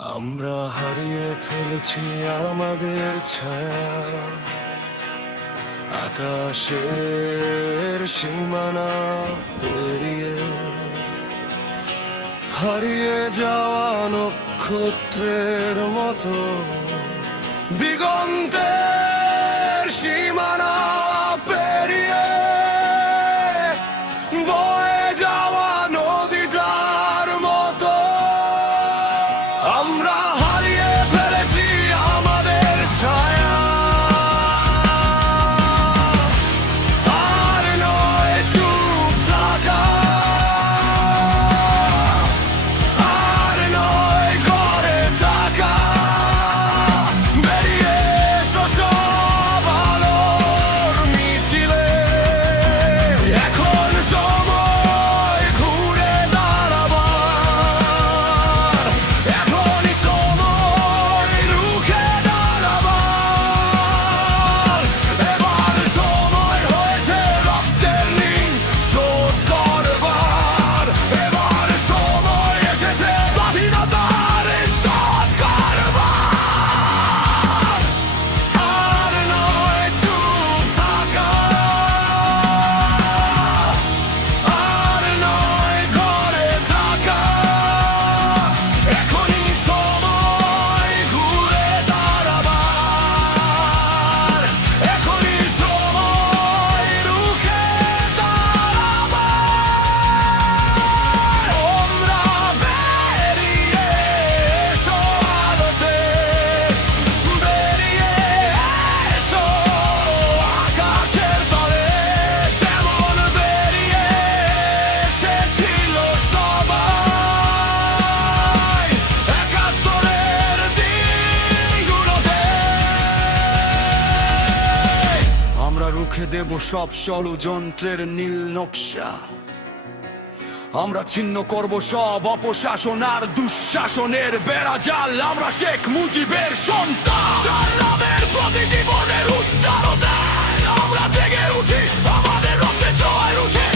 আমরা হারিয়ে ফেলেছি আমাদের ছায়া, আকাশের সীমানা পেরিয়ে। হারিয়ে যাওয়া নক্ষত্রের মতো দিগন্তের সীমানা পেরিয়ে, বয়ে যাওয়া নদীটার মতো আমরা হারিয়ে ফেলেছি আমাদের ছায়া। আর নয় চুপ থাকা, আর নয় ঘরে থাকা, বেরিয়ে এসো সব আলোর মিছিলে। এখন সময় ঘুরে দাঁড়াবার, এখনই সময় রুখে দাঁড়াবার। এবার সময় হয়েছে রক্তের ঋণ শোধ করবার, এবার সময় এসেছে স্বাধীনতার শোধ করবার। আর নয় চুপ থাকা, আর নয় ঘরে থাকা, এখনই সময় ঘুরে দাঁড়াবার, এখনই সময় রুখে দাঁড়াবার। তোমরা বেরিয়ে এসো আলোতে, বেরিয়ে এসো আকাশের তলে, যেমন বেরিয়ে এসেছিল সবাই একাত্তরের দিনগুলোতে। আমরা রুখে দেব সব ষড়যন্ত্রের নীল নকশা, আমরা ছিন্ন করব সব অপশাসন আর দুঃশাসনের বেড়াজাল। আমরা শেখ মুজিবের সন্তান, যার নামের প্রতিটি বনের উচ্চারণে আমরা জেগে উঠি, আমাদের রক্তে জয় উঠে।